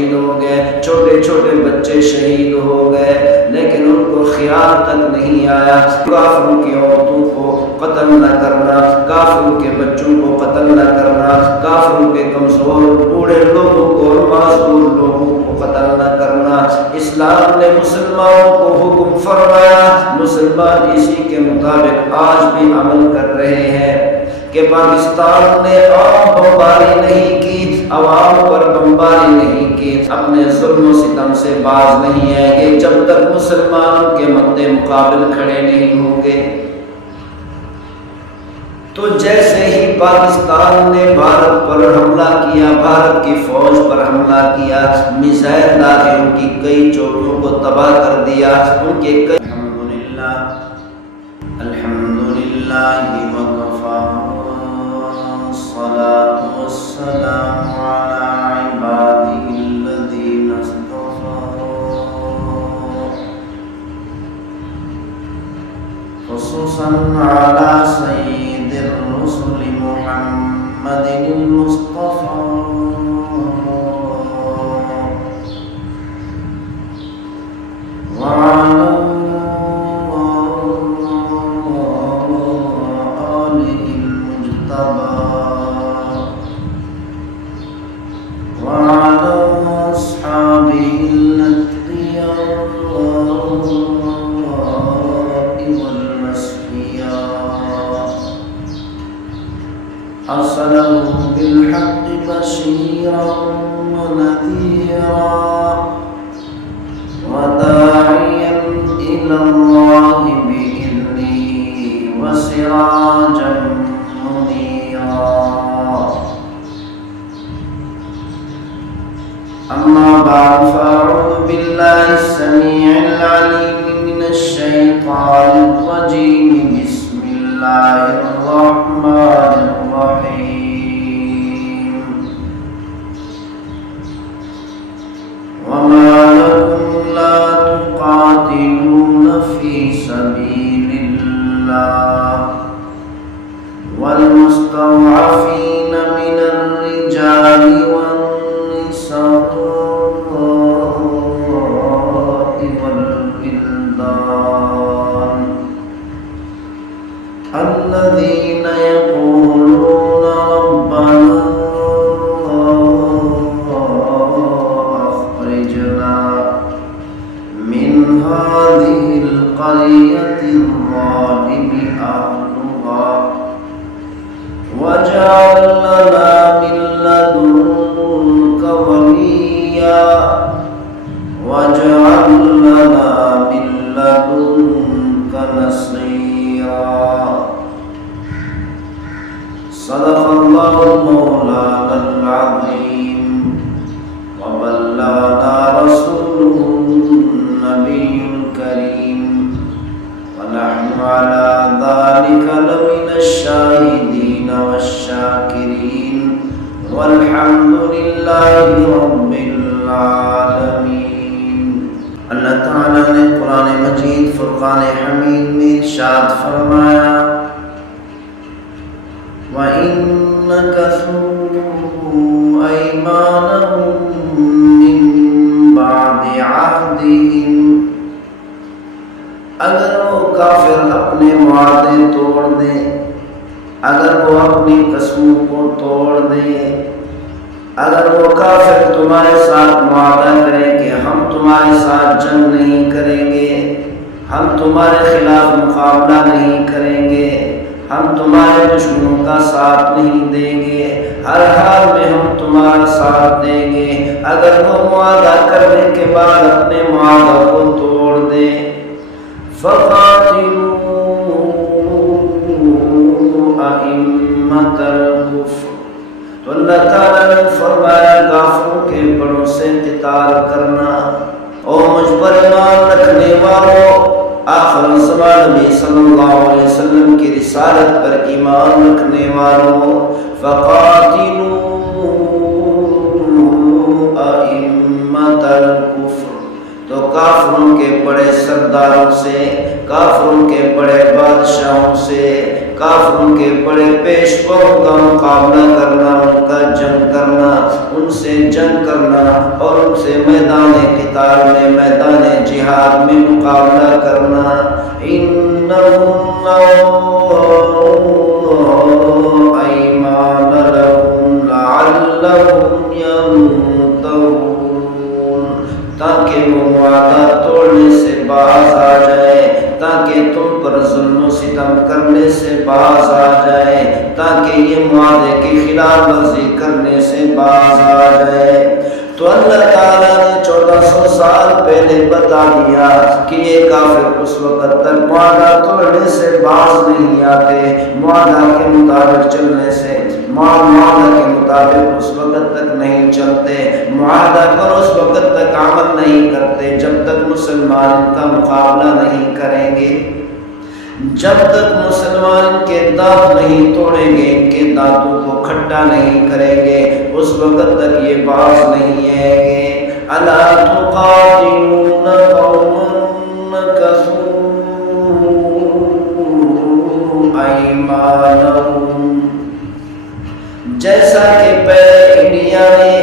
شہید ہو گئے، چھوٹے چھوٹے بچے شہید ہو گئے، لیکن ان کو خیال تک نہیں آیا کافروں کی عورتوں کو قتل نہ کرنا، کافروں کے بچوں کو قتل نہ کرنا، کافروں کے کمزور بوڑھے لوگوں کو اور معذور لوگوں کو قتل نہ کرنا۔ اسلام نے مسلمانوں کو حکم فرمایا، مسلمان اسی کے مطابق آج بھی عمل کر رہے ہیں کہ پاکستان نے عام بمباری نہیں کی، عوام پر بمباری نہیں کی، اپنے ظلم و ستم سے باز نہیں آئیں گے جب تک مسلمان کے مد مقابل کھڑے نہیں ہوں گے۔ تو جیسے ہی پاکستان نے بھارت پر حملہ کیا، بھارت کی فوج پر حملہ کیا، میزائل داغے ان کی کئی چوکیوں کو تباہ کر دیا، ان کے کئی الحمدللہ وکفی الصلاۃ والسلام علی عبادہ الذین اصطفی خصوصا علی سید الرسل محمد المصطفى وعلى آله المجتبى وعلى أصحابه الأتقياء أرسله بالحق بشيرا ونذيرا وداعيا إلى الله بإذنه وسراجا منيرا أما بعد فأعوذ بالله السميع العليم من الشيطان الرجيم بسم الله الرحمن الرحيم وما لكم لا تقاتلون في سبيل الله والمستضعفين من الرجال والنساء والولدان الذين يقولون ربنا أخرجنا من هذه القرية الظالم أهلها واجعل لنا من لدنك وليا واجعل لنا من لدنك نصيرا صدق الله مولانا العظيم وبلغنا رسوله النبي الكريم ونحن على ذلك لمن الشاهدين والشاكرين والحمد لله رب العالمين۔ اللہ تعالیٰ نے قرآن مجید فرقان حمید میں ارشاد فرمایا وَإِن نَكَثُوا أَيْمَانَهُم مِّن بَعْدِ عَهْدِهِمْ، اگر وہ کافر اپنے وعدے توڑ دیں، اگر وہ اپنی قسموں کو توڑ دیں، اگر وہ کافر تمہارے ساتھ معاہدہ کریں کہ ہم تمہارے ساتھ جنگ نہیں کریں گے، ہم تمہارے خلاف مقابلہ نہیں کریں گے، ہم تمہارے دشمنوں کا ساتھ نہیں دیں گے، ہر حال میں ہم تمہارا ساتھ دیں گے، اگر وہ معاہدہ کرنے کے بعد اپنے معاہدہ کو توڑ دیں فَقَاتِلُوا أَئِمَّةَ الْكُفْرِ، تو اللہ تعالیٰ نے فرمایا کافروں کے بڑوں سے قتال کرنا۔ او مجھ پر ایمان رکھنے والوں، آخر زمان نبی صلی اللہ علیہ وسلم کی رسالت پر ایمان رکھنے والوں، فَقَاتِلُوا أَئِمَّةَ الْكُفْرِ، تو کافروں کے بڑے سرداروں سے، کافروں کے بڑے بادشاہوں سے، کافروں کے بڑے پیشواؤں کا مقابلہ کرنا، ان کا جنگ کرنا، ان سے جنگ کرنا اور ان سے میدان قتال میں، میدان جہاد میں مقابلہ کرنا۔ انہم نَوْءُ أَيْمَانَ لَهُمْ لَعَلَّهُمْ يَنْتَهُونَ، تاکہ وہ معاہدہ توڑنے سے باز آ جائے، تاکہ تم پر ظلم و ستم کرنے سے باز آ جائے، تاکہ یہ معاہدے کی خلاف ورزی کرنے سے باز آ جائے۔ تو اللہ تعالیٰ نے 1400 سال پہلے بتا دیا کہ یہ کافر اس وقت تک معاہدہ توڑنے سے باز نہیں آتے، معاہدہ کے مطابق چلنے سے، معاہدہ کے مطابق اس وقت تک نہیں چلتے، معاہدہ پر اس وقت تک عمل نہیں کرتے جب تک مسلمان ان کا مقابلہ نہیں کریں گے، جب تک مسلمان ان کے دانت نہیں توڑیں گے، ان کے دانتوں کو کھٹا نہیں کریں گے، اس وقت تک یہ باز نہیں آئیں گے۔ الا تقاتلون قوما نکثوا ایمانہم، جیسا کہ پہلے انڈیا نے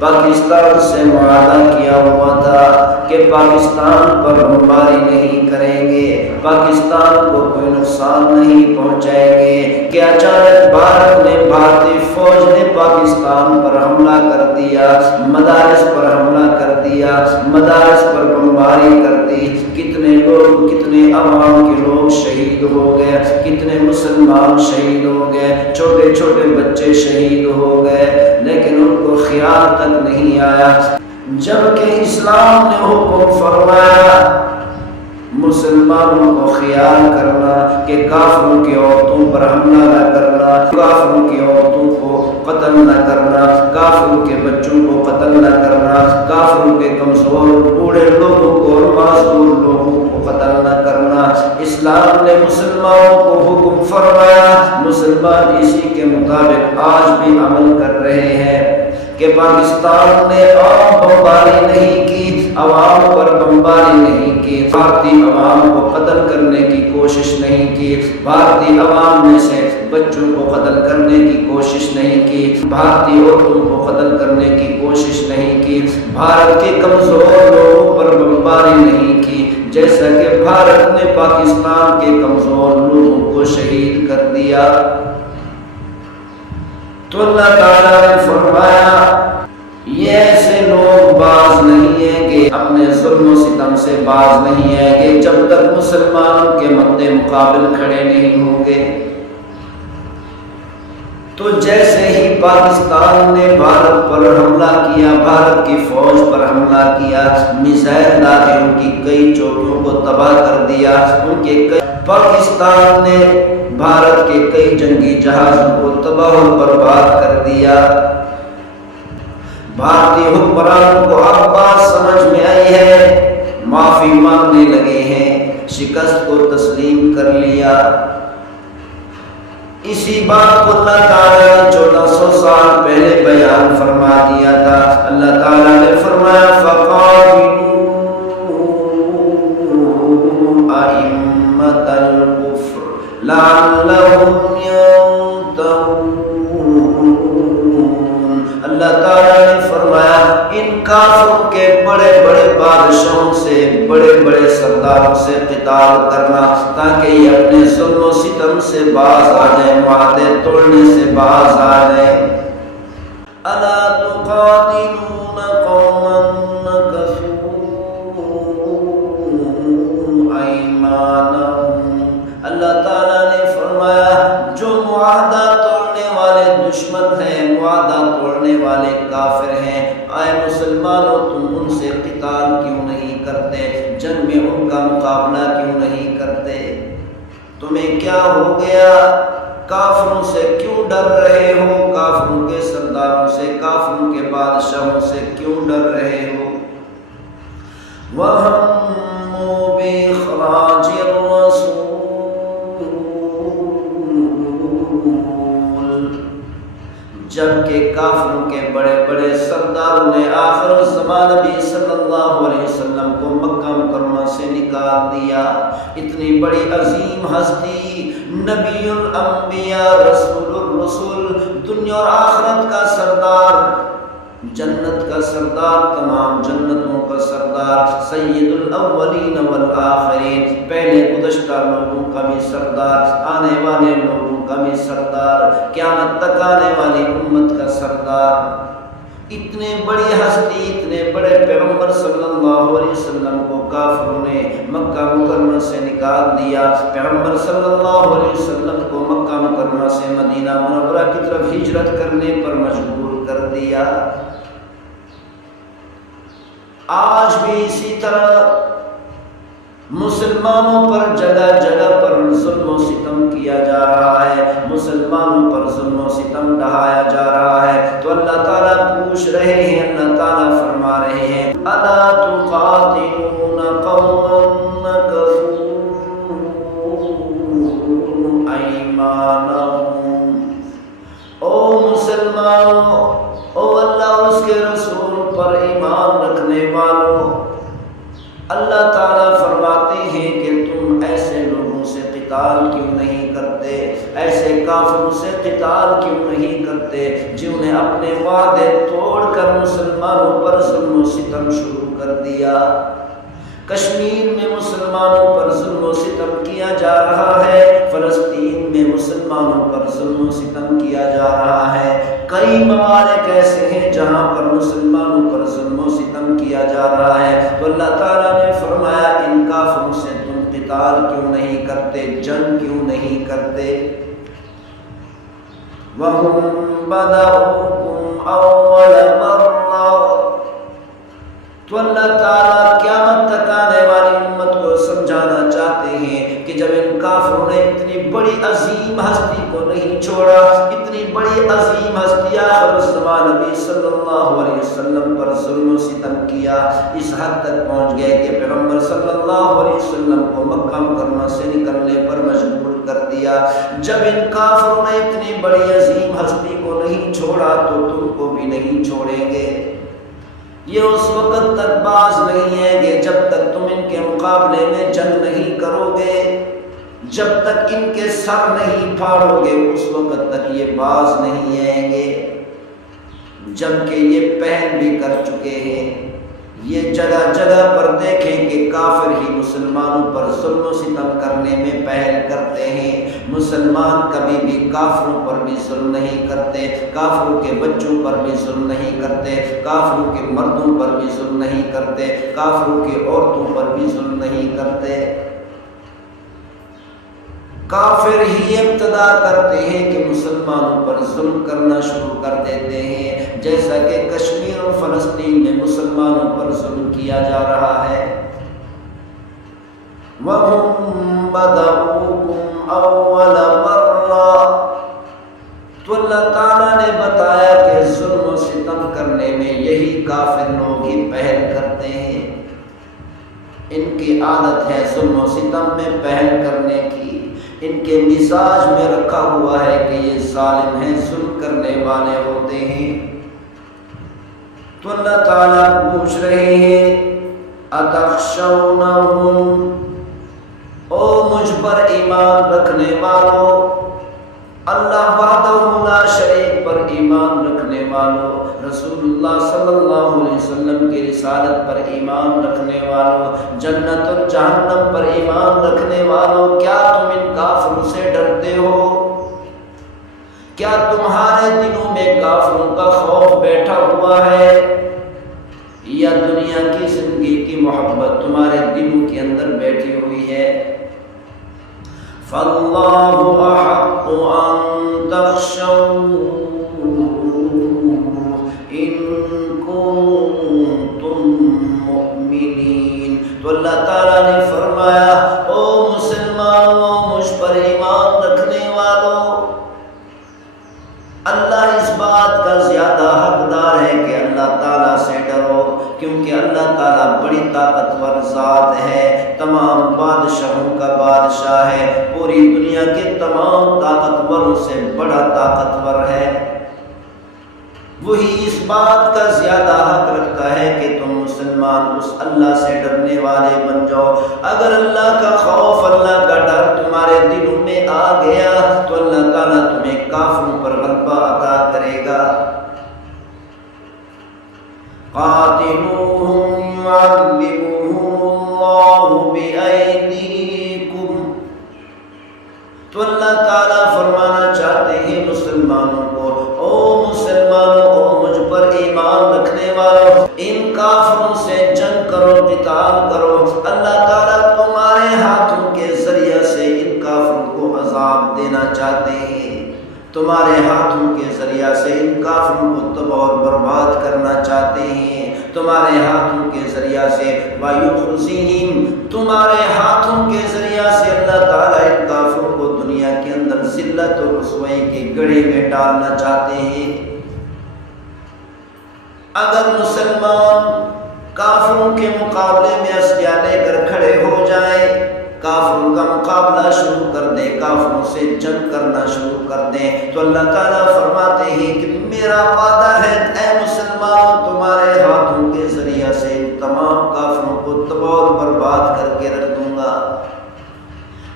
پاکستان سے معاہدہ کیا ہوا تھا کہ پاکستان پر بمباری نہیں کریں گے، پاکستان کو کوئی نقصان نہیں پہنچائیں گے، کہ اچانک بھارت نے، بھارتی فوج نے پاکستان پر حملہ کر دیا، مدارس پر حملہ کر دیا، مدارس پر بمباری کر دی، کتنے لوگ، کتنے عوام کے لوگ شہید ہو گئے، کتنے مسلمان شہید ہو گئے، چھوٹے چھوٹے بچے شہید ہو گئے، لیکن ان کو خیال تک نہیں آیا جبکہ اسلام نے حکم فرمایا مسلمانوں کو خیال کرنا کہ کافروں کی عورتوں پر حملہ نہ کرنا، کافروں کی عورتوں کو قتل نہ کرنا، کافروں کے بچوں کو قتل نہ کرنا، کافروں کے کمزور بوڑھے لوگوں کو اور معذور لوگوں کو قتل نہ کرنا۔ اسلام نے مسلمانوں کو حکم فرمایا، مسلمان اسی کے مطابق آج بھی عمل کر رہے ہیں کہ پاکستان نے عام بمباری نہیں کی، عوام پر بمباری نہیں کی، بھارتی عوام کو قتل کرنے کی کوشش نہیں کی، بھارتی عوام میں سے بچوں کو قتل کرنے کی کوشش نہیں کی، بھارتی عورتوں کو قتل کرنے کی کوشش نہیں کی، بھارت کے کمزور لوگوں پر بمباری نہیں کی، جیسا کہ بھارت نے پاکستان کے کمزور لوگوں کو شہید کر دیا۔ تو اللہ تعالیٰ نے فرمایا یہ ایسے لوگ باز نہیں ہیں کہ اپنے ظلم و ستم سے باز نہیں ہیں کہ جب تک مسلمانوں کے مد مقابل کھڑے نہیں ہوں گے۔ تو جیسے ہی پاکستان نے بھارت پر حملہ کیا، بھارت کی فوج پر حملہ کیا، میزائل داغے ان کی کئی چوکیوں کو تباہ کر دیا، ان کے کئی، پاکستان نے بھارت کے کئی جنگی جہازوں کو تباہ و برباد کر دیا۔ بھارتی حکمرانوں کو اب بات سمجھ میں آئی ہے، معافی مانگنے لگے ہیں، شکست کو تسلیم کر لیا۔ اسی بات کو اللہ تعالیٰ نے 1400 سال پہلے بیان فرما دیا تھا۔ اللہ تعالیٰ نے فرمایا فَقَاتِلُوا أَئِمَّةَ الْكُفْرِ لَعَلَّهُمْ يَنْتَهُونَ۔ اللہ تعالیٰ نے فرمایا ان کافروں کے بڑے بڑے بادشاہوں سے، بڑے بڑے سرداروں سے قتال کرنا تاکہ یہ اپنے ظلم و ستم سے باز آ جائیں، معاہدے توڑنے سے باز آ جائیں۔ الا تقاتلون قوما نکثوا ایمانہم، اللہ تعالیٰ نے فرمایا جو معاہدہ توڑنے والے دشمن ہیں، معاہدہ توڑنے والے کافر ہیں، آئے مسلمانوں تم ان سے قتال کیوں نہیں کرتے، جنگ میں ان کا مقابلہ کیوں نہیں کرتے؟ تمہیں کیا ہو گیا؟ کافروں سے کیوں ڈر رہے ہو؟ کافروں کے سرداروں سے، کافروں کے بادشاہوں سے کیوں ڈر رہے ہو؟ وَهَمُّوا بِإِخْرَاجِ الرَّسُولِ، جبکہ کافروں کے بڑے بڑے سرداروں نے آخر الزمان نبی صلی اللہ علیہ وسلم کو مکہ مکرمہ سے نکال دیا۔ اتنی بڑی عظیم ہستی، نبی الانبیاء، رسول الرسول، دنیا اور آخرت کا سردار، جنت کا سردار، تمام جنتوں کا سردار، سید الاولین والآخرین، پہلے گزشتہ لوگوں کا بھی سردار، آنے والے لوگوں کا بھی سردار، قیامت تک آنے والی امت کا سردار، اتنے بڑی ہستی، اتنے بڑے پیغمبر صلی اللہ علیہ وسلم کو کافروں نے مکہ مکرمہ سے نکال دیا۔ پیغمبر صلی اللہ علیہ وسلم کو مکہ مکرمہ سے مدینہ منورہ کی طرف ہجرت کرنے پر مجبور کر دیا۔ آج بھی اسی طرح مسلمانوں پر جگہ جگہ پر ظلم و ستم کیا جا رہا ہے، مسلمانوں پر ظلم و ستم ڈھایا جا رہا ہے، تو اللہ تعالیٰ پوچھ رہے ہیں، اللہ تعالیٰ فرما رہے ہیں الا تقاتلون قوما نكثوا ایمانهم، او مسلمانوں، او اللہ اس کے رسول پر ایمان رکھنے والوں، اللہ تعالیٰ فرماتے ہیں کہ تم ایسے لوگوں سے قتال کیوں نہیں کرتے، ایسے کافروں سے قتال کیوں نہیں کرتے جنہوں نے اپنے وعدے توڑ کر مسلمانوں پر ظلم و ستم شروع کر دیا۔ کشمیر میں مسلمانوں پر ظلم و ستم کیا جا رہا ہے، فلسطین میں مسلمانوں پر ظلم و ستم کیا جا رہا ہے، کئی ممالک ایسے ہیں جہاں پر مسلمانوں پر ظلم و ستم کیا جا رہا ہے، تو اللہ تعالیٰ نے فرمایا ان کافروں سے تم قتال کیوں نہیں کرتے، جنگ کیوں نہیں کرتے؟ وَهُمْ بَدَؤُكُمْ أَوَّلَ مَرَّةٍ، تو اللہ تعالیٰ قیامت تک آنے والی امت کو سمجھانا چاہتے ہیں کہ جب ان کافروں نے اتنی بڑی عظیم ہستی کو نہیں چھوڑا، اتنی بڑی عظیم ہستی آخر الزمان نبی صلی اللہ علیہ وسلم پر ظلم و ستم کیا، اس حد تک پہنچ گئے کہ پیغمبر صلی اللہ علیہ وسلم کو مکہ مکرمہ سے نکلنے پر مجبور کر دیا۔ جب ان کافروں نے اتنی بڑی عظیم ہستی کو نہیں چھوڑا تو تم کو بھی نہیں چھوڑیں گے۔ یہ اس وقت تک باز نہیں ہے کہ جب تک تم ان کے مقابلے میں جنگ نہیں کرو گے، جب تک ان کے سر نہیں پھاڑو گے اس وقت تک یہ باز نہیں آئیں گے، جبکہ یہ پہل بھی کر چکے ہیں۔ یہ جگہ جگہ پر دیکھیں کہ کافر ہی مسلمانوں پر ظلم و ستم کرنے میں پہل کرتے ہیں، مسلمان کبھی بھی کافروں پر بھی ظلم نہیں کرتے، کافروں کے بچوں پر بھی ظلم نہیں کرتے، کافروں کے مردوں پر بھی ظلم نہیں کرتے، کافروں کی عورتوں پر بھی ظلم نہیں کرتے۔ کافر ہی ابتدا کرتے ہیں کہ مسلمانوں پر ظلم کرنا شروع کر دیتے ہیں، جیسا کہ کشمیر اور فلسطین میں مسلمانوں پر ظلم کیا جا رہا ہے۔ وَهُمْ بَدَؤُكُمْ أَوَّلَ مَرَّةٍ، تو اللہ تعالیٰ نے بتایا کہ ظلم و ستم کرنے میں یہی کافر لوگ ہی پہل کرتے ہیں، ان کی عادت ہے ظلم و ستم میں پہل کرنے کی، ان کے مزاج میں رکھا ہوا ہے کہ یہ ظالم ہیں، ظلم کرنے والے ہوتے ہیں۔ تو اللہ تعالیٰ پوچھ رہے ہیں اتخشونہم، او مجھ پر ایمان رکھنے والوں، اللہ وحدہ لا شریک پر ایمان رکھنے والوں، رسول اللہ صلی اللہ علیہ وسلم کی رسالت پر ایمان رکھنے والوں، جنت اور جہنم پر ایمان رکھنے والوں، کیا تم ان کافروں سے ڈرتے ہو؟ کیا تمہارے دلوں میں کافروں کا خوف بیٹھا ہوا ہے، یا دنیا کی زندگی کی محبت تمہارے دلوں کے اندر بیٹھی ہوئی ہے؟ فَاللَّهُ أَحَقُّ أَن تَخْشَوْهُ إِن كُنتُم مُؤْمِنِينَ، تو اللہ تعالیٰ نے فرمایا او مسلمانوں، مجھ پر ایمان رکھنے والوں، اللہ اس بات کا زیادہ حقدار ہے کہ اللہ تعالیٰ سے ڈرو، کیونکہ اللہ تعالیٰ بڑی طاقتور ذات ہے، تمام بادشاہوں کا بادشاہ ہے، پوری دنیا کے تمام طاقتوروں سے بڑا طاقتور ہے، وہی اس بات کا زیادہ حق رکھتا ہے کہ تم مسلمان اس اللہ سے ڈرنے والے بن جاؤ۔ اگر اللہ کا خوف، اللہ کا ڈر تمہارے دلوں میں آ گیا تو اللہ تعالیٰ تمہیں کافروں پر غلبہ عطا کرے گا۔ قاتلوہم یعذبہم اللہ بأیدیکم، تو اللہ تعالیٰ فرمانا چاہتے ہیں مسلمانوں کو، او مسلمانوں، او مجھ پر ایمان رکھنے والوں، ان کافروں سے جنگ کرو، قتال کرو۔ اللہ تعالیٰ تمہارے ہاتھوں کے ذریعے سے ان کافروں کو عذاب دینا چاہتے ہیں، تمہارے ہاتھوں کے ذریعے سے ان کافروں کو تباہ اور برباد کرنا چاہتے ہیں، تمہارے ہاتھوں کے ذریعے سے وَيُخْزِهِمْ، تمہارے ہاتھوں کے ذریعے سے اللہ تعالیٰ ان کافروں کو دنیا کے اندر ذلت اور رسوائی کے گڑھے میں ڈالنا چاہتے ہیں۔ اگر مسلمان کافروں کے مقابلے میں اسلحہ لے کر کھڑے ہو جائیں، کافروں کا مقابلہ شروع کر دیں، کافروں سے جنگ کرنا شروع کر دیں، تو اللہ تعالیٰ فرماتے ہیں کہ میرا وعدہ ہے اے مسلمان، تمہارے ہاتھوں کے ذریعے سے تمام کافروں کو تباہ و برباد کر کے رکھ دوں گا۔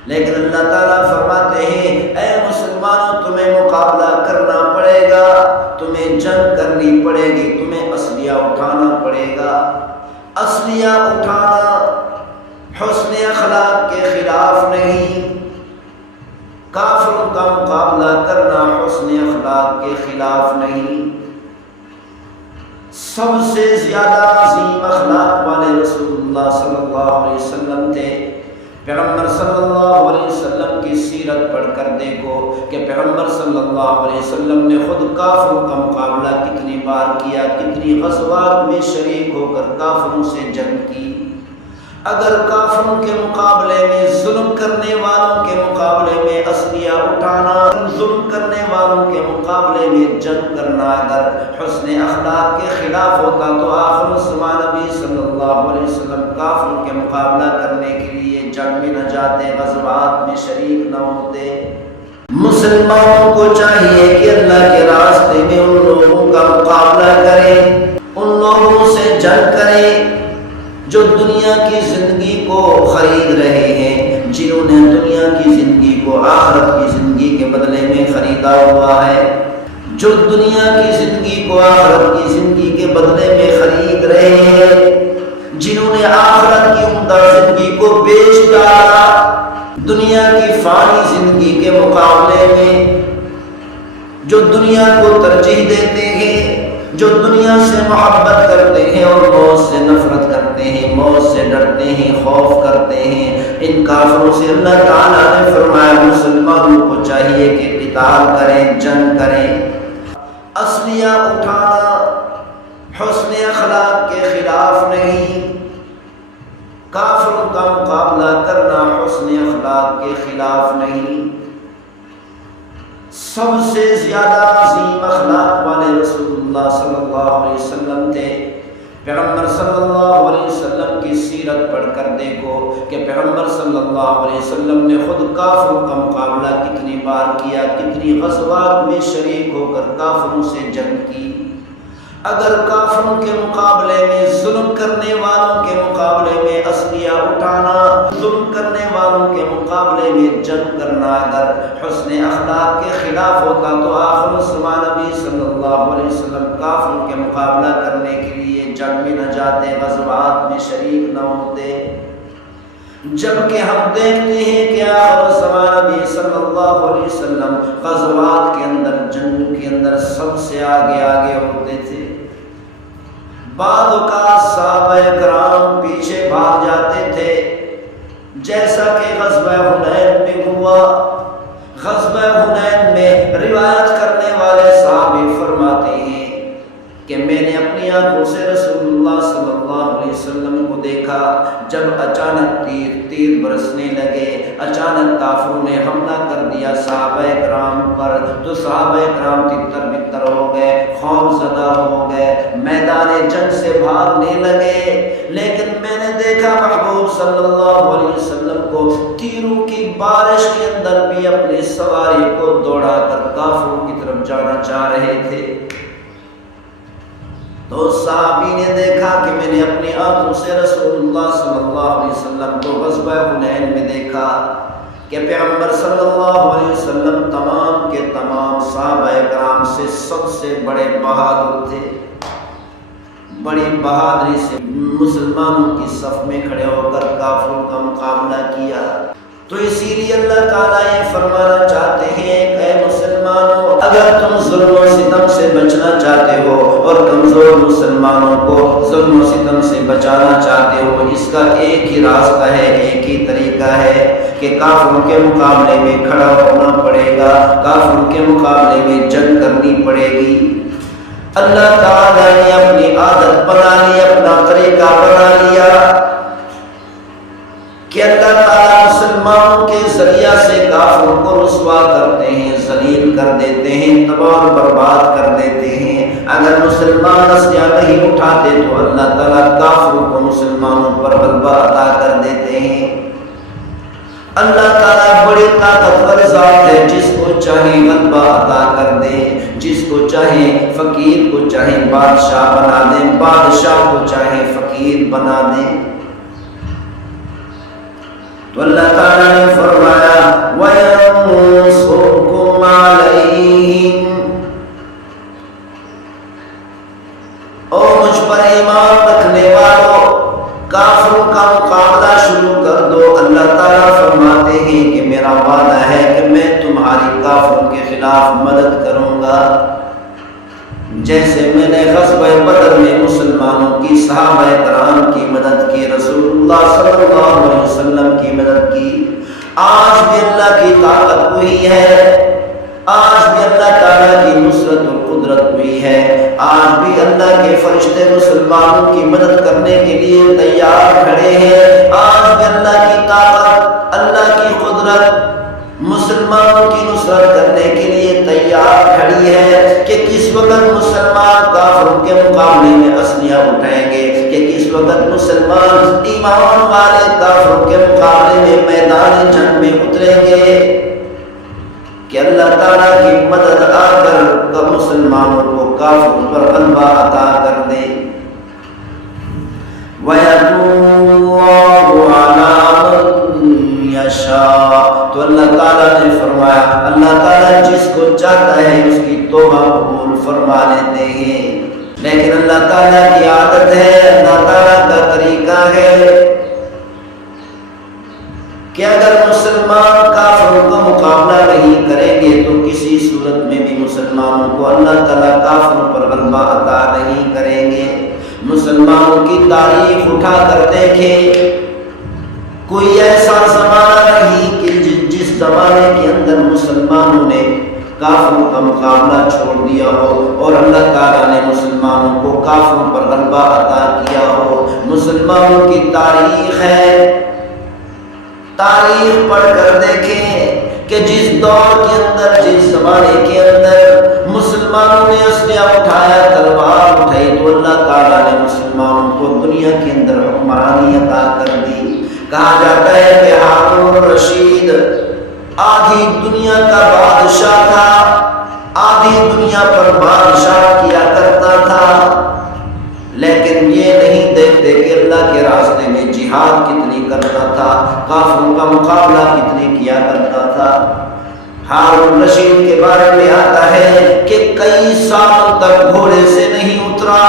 لیکن اللہ تعالیٰ فرماتے ہیں اے مسلمانوں، تمہیں مقابلہ کرنا پڑے گا، تمہیں جنگ کرنی پڑے گی، تمہیں اسلحہ اٹھانا پڑے گا۔ اسلحہ اٹھانا حسن اخلاق کے خلاف نہیں، کافروں کا مقابلہ کرنا حسن اخلاق کے خلاف نہیں۔ سب سے زیادہ عظیم اخلاق والے رسول اللہ صلی اللہ علیہ وسلم تھے۔ پیغمبر صلی اللہ علیہ وسلم کی سیرت پڑھ کر دیکھو کہ پیغمبر صلی اللہ علیہ وسلم نے خود کافروں کا مقابلہ کتنی بار کیا، کتنی غزوات میں شریک ہو کر کافروں سے جنگ کی۔ اگر کافروں کے مقابلے میں، ظلم کرنے والوں کے مقابلے میں اسلحہ اٹھانا، ظلم کرنے والوں کے مقابلے میں جنگ کرنا اگر حسن اخلاق کے خلاف ہوتا تو آخر الزمان نبی صلی اللہ علیہ وسلم کافروں کے مقابلہ کرنے کے لیے جنگ میں نہ جاتے، غزوات میں شریک نہ ہوتے۔ مسلمانوں کو چاہیے کہ اللہ کے راستے میں ان لوگوں کا مقابلہ کریں، ان لوگوں سے جنگ کریں جو دنیا کی زندگی کو خرید رہے ہیں، جنہوں نے دنیا کی زندگی کو آخرت کی زندگی کے بدلے میں خریدا ہوا ہے، جو دنیا کی زندگی کو آخرت کی زندگی کے بدلے میں خرید رہے ہیں، جنہوں نے آخرت کی عمدہ زندگی کو بیچ ڈالا دنیا کی فانی زندگی کے مقابلے میں، جو دنیا کو ترجیح دیتے ہیں، جو دنیا سے محبت کرتے ہیں اور موت سے نفرت کرتے ہیں، موت سے ڈرتے ہیں، خوف کرتے ہیں، ان کافروں سے اللہ تعالیٰ نے فرمایا مسلمانوں کو چاہیے کہ قتال کریں، جنگ کریں۔ اسلحہ اٹھانا حسن اخلاق کے خلاف نہیں، کافروں کا مقابلہ کرنا حسن اخلاق کے خلاف نہیں۔ سب سے زیادہ عظیم اخلاق والے رسول اللہ صلی اللہ علیہ وسلم تھے۔ پیغمبر صلی اللہ علیہ وسلم کی سیرت پڑھ کر دیکھو کہ پیغمبر صلی اللہ علیہ وسلم نے خود کافروں کا مقابلہ کتنی بار کیا، کتنی غزوات میں شریک ہو کر کافروں سے جنگ کی۔ اگر کافروں کے مقابلے میں، ظلم کرنے والوں کے مقابلے میں اسلحہ اٹھانا، ظلم کرنے والوں کے مقابلے میں جنگ کرنا اگر حسن اخلاق کے خلاف ہوتا تو آخر الزمان نبی صلی اللہ علیہ وسلم کافروں کے مقابلہ کرنے کے لیے جنگ میں نہ جاتے، غزوات میں شریک نہ ہوتے۔ جبکہ ہم دیکھتے ہیں کہ آخر الزمان نبی صلی اللہ علیہ وسلم غزوات کے اندر، جنگوں کے اندر سب سے آگے آگے ہوتے تھے۔ بعض اوقات صحابہ کرام پیچھے بھاگ جاتے تھے، جیسا کہ غزوہ حنین میں ہوا۔ غزوہ حنین میں روایت کرنے والے صحابی فرماتے ہیں کہ میں نے اپنی آنکھوں سے رسول اللہ صلی اللہ علیہ وسلم کو دیکھا جب اچانک تیر برسنے لگے، اچانک کافروں نے حملہ کر دیا صحابہ کرام پر، تو صحابہ کرام تتر بتر ہو گئے، خوف زدہ ہو گئے، میدان جنگ سے بھاگنے لگے۔ لیکن میں نے دیکھا محبوب صلی اللہ علیہ وسلم کو تیروں کی بارش کے اندر بھی اپنی سواری کو دوڑا کر کافروں کی طرف جانا چاہ رہے تھے۔ تو صحابی نے دیکھا کہ میں نے اپنی آنکھوں سے رسول اللہ صلی اللہ علیہ وسلم کو غزوہ حنین میں دیکھا کہ پیغمبر صلی اللہ علیہ وسلم تمام کے تمام صحابہ کرام سے سب سے بڑے بہادر تھے، بڑی بہادری سے مسلمانوں کی صف میں کھڑے ہو کر کافروں کا مقابلہ کیا۔ تو اسی لیے اللہ تعالیٰ یہ فرمانا چاہتے ہیں کہ اے مسلمانوں، اگر تم ظلم و ستم سے بچنا چاہتے ہو اور کمزور مسلمانوں کو ظلم و ستم سے بچانا چاہتے ہو، اس کا ایک ہی راستہ ہے، ایک ہی طریقہ ہے کہ کافروں کے مقابلے میں کھڑا ہونا پڑے گا، کافروں کے مقابلے میں جنگ کرنی پڑے گی۔ اللہ تعالیٰ نے اپنی عادت بنا لی، اپنا طریقہ بنا لیا کہ اللہ تعالیٰ مسلمانوں کے ذریعہ سے کافروں کو رسوا کرتے ہیں، ذلیل کر دیتے ہیں، تباہ و برباد کر دیتے ہیں۔ اگر مسلمان اسلحہ نہیں اٹھاتے تو اللہ تعالیٰ کافروں کو مسلمانوں پر غلبہ عطا کر دیتے ہیں۔ اللہ تعالیٰ بڑی طاقتور ذات ہے، جس کو چاہے غلبہ عطا کر دے، جس کو چاہے فقیر کو چاہے بادشاہ بنا دے، بادشاہ کو چاہے فقیر بنا دے۔ تو اللہ تعالیٰ نے فرمایا وَيَنصُرْكُمْ عَلَيْهِمْ، او مجھ پر ایمان رکھنے والوں، کافروں کا مقابلہ شروع کر دو۔ اللہ تعالیٰ فرماتے ہیں کہ میرا وعدہ ہے کہ میں تمہاری کافروں کے خلاف مدد کروں گا، جیسے میں نے غزوہ بدر میں مسلمانوں کی صحابہ کرام کی مدد کی، رسول اللہ صلی اللہ علیہ وسلم کی مدد کی۔ آج بھی اللہ کی طاقت وہی ہے، آج بھی اللہ تعالیٰ کی نصرت و قدرت ہوئی ہے، آج بھی اللہ کے فرشتے مسلمانوں کی مدد کرنے کے لیے تیار کھڑے ہیں، آج بھی اللہ کی طاقت، اللہ کی قدرت مسلمانوں کی نصرت کرنے کے لیے تیار کھڑی ہے کہ کس وقت مسلمان کافروں کے مقابلے میں اسلحہ اٹھائیں گے، کہ کس وقت مسلمان ایمان والے کافروں کے مقابلے میں میدان جنگ میں اتریں گے، کہ اللہ تعالیٰ کی مدد آ کر مسلمانوں کو کافروں پر غلبہ عطا کر دے۔ وَيَتُوبُ اللَّهُ عَلَىٰ مَن يَشَاءُ، تو اللہ تعالیٰ نے فرمایا اللہ تعالیٰ جس کو چاہتا ہے اس کی توبہ قبول فرما لیتے ہیں، لیکن اللہ تعالیٰ کی عادت ہے، اللہ تعالیٰ کا طریقہ ہے کہ اگر مسلمان کافروں کا مقابلہ نہیں کریں گے تو کسی صورت میں بھی مسلمانوں کو اللہ تعالیٰ کافروں پر غلبہ عطا نہیں کریں گے۔ مسلمانوں کی تاریخ اٹھا کر دیکھیں، کوئی ایسا زمانہ نہیں کہ جس زمانے کے اندر مسلمانوں نے کافروں کا مقابلہ چھوڑ دیا ہو اور اللہ تعالیٰ نے مسلمانوں کو کافروں پر غلبہ عطا کیا ہو۔ مسلمانوں کی تاریخ ہے، تاریخ پڑھ کر دیکھیں کہ جس دور کے اندر، جس زمانے کے اندر مسلمانوں نے اسلحہ اٹھایا، تلوار اٹھائی، تو اللہ تعالیٰ نے مسلمانوں کو دنیا کے اندر حکمرانی عطا کر دی۔ کہا جاتا ہے کہ ہارون الرشید آدھی دنیا کا بادشاہ تھا، آدھی دنیا پر بادشاہ کیا کرتا تھا، لیکن یہ نہیں دیکھتے کہ اللہ کے راستے میں جہاد کتنی کرتا تھا، کافروں کا مقابلہ کتنی کیا کرتا تھا۔ ہارون الرشید کے بارے میں آتا ہے کہ کئی سالوں تک گھوڑے سے نہیں اترا،